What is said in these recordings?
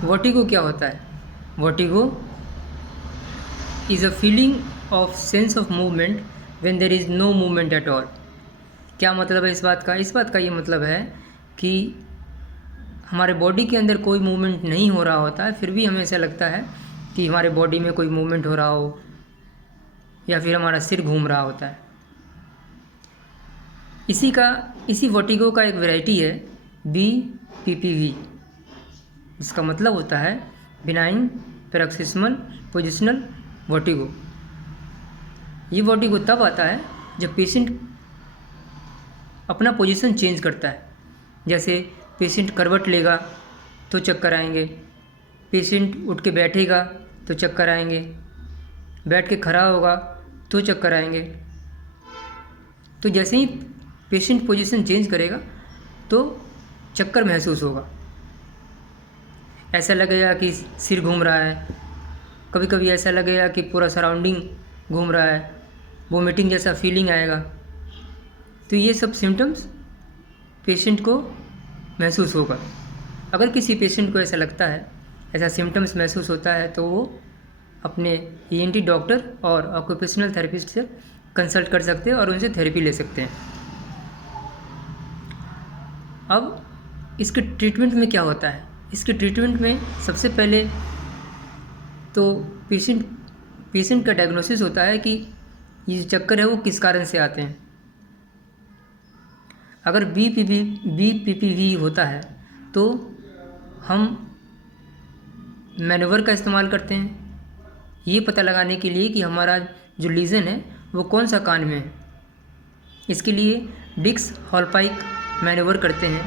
Vertigo क्या होता है? Vertigo is a feeling of sense of movement when there is no movement at all. क्या मतलब है इस बात का? इस बात का ये मतलब है कि हमारे बॉडी के अंदर कोई मूवमेंट नहीं हो रहा होता है, फिर भी हमें ऐसा लगता है कि हमारे बॉडी में कोई मूवमेंट हो रहा हो, या फिर हमारा सिर घूम रहा होता है। इसी वर्टिगो का एक वैरायटी है BPPV, जिसका मतलब होता है बिनाइन पैरोक्सिस्मल पोजिशनल वर्टिगो। ये वर्टिगो तब आता है जब पेशेंट अपना पोजीशन चेंज करता है। जैसे पेशेंट करवट लेगा तो चक्कर आएंगे, पेशेंट उठ के बैठेगा तो चक्कर आएंगे, बैठ के खड़ा होगा तो चक्कर आएंगे। तो जैसे ही पेशेंट पोजीशन चेंज करेगा तो चक्कर महसूस होगा। ऐसा लगेगा कि सिर घूम रहा है, कभी कभी ऐसा लगेगा कि पूरा सराउंडिंग घूम रहा है, वोमिटिंग जैसा फीलिंग आएगा। तो ये सब सिम्टम्स पेशेंट को महसूस होगा। अगर किसी पेशेंट को ऐसा लगता है, ऐसा सिम्टम्स महसूस होता है, तो वो अपने ENT डॉक्टर और ऑक्यूपेशनल थेरेपिस्ट से कंसल्ट कर सकते हैं और उनसे थेरेपी ले सकते हैं। अब इसके ट्रीटमेंट में क्या होता है? इसके ट्रीटमेंट में सबसे पहले तो पेशेंट का डायग्नोसिस होता है कि ये चक्कर है वो किस कारण से आते हैं। अगर BPPV होता है तो हम मैनूवर का इस्तेमाल करते हैं ये पता लगाने के लिए कि हमारा जो लीजन है वो कौन सा कान में है। इसके लिए डिक्स हॉलपाइक मैनूवर करते हैं।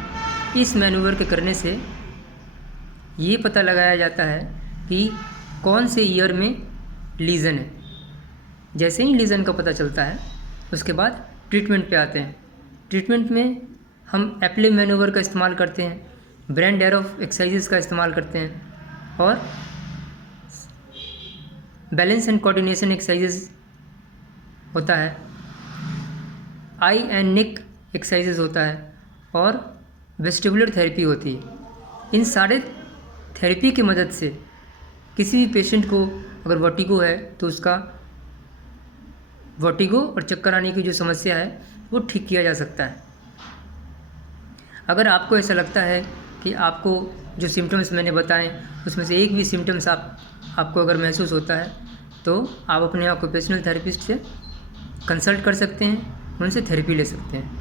इस मैनूवर के करने से ये पता लगाया जाता है कि कौन से ईयर में लीजन है। जैसे ही लीजन का पता चलता है उसके बाद ट्रीटमेंट पे आते हैं। ट्रीटमेंट में हम एप्ले मैनूवर का इस्तेमाल करते हैं, ब्रेन डेरोफ एक्सरसाइजेस का इस्तेमाल करते हैं और बैलेंस एंड कोऑर्डिनेशन एक्सरसाइजेस होता है, आई एंड नेक एक्सरसाइजेस होता है और वेस्टिबुलर थेरेपी होती है। इन सारे थेरेपी की मदद से किसी भी पेशेंट को अगर वर्टिगो है तो उसका वर्टिगो और चक्कर आने की जो समस्या है वो ठीक किया जा सकता है। अगर आपको ऐसा लगता है कि आपको जो सिम्टम्स मैंने बताएं उसमें से एक भी सिम्टम्स आपको अगर महसूस होता है तो आप अपने ऑक्यूपेशनल थेरेपिस्ट से कंसल्ट कर सकते हैं, उनसे थेरेपी ले सकते हैं।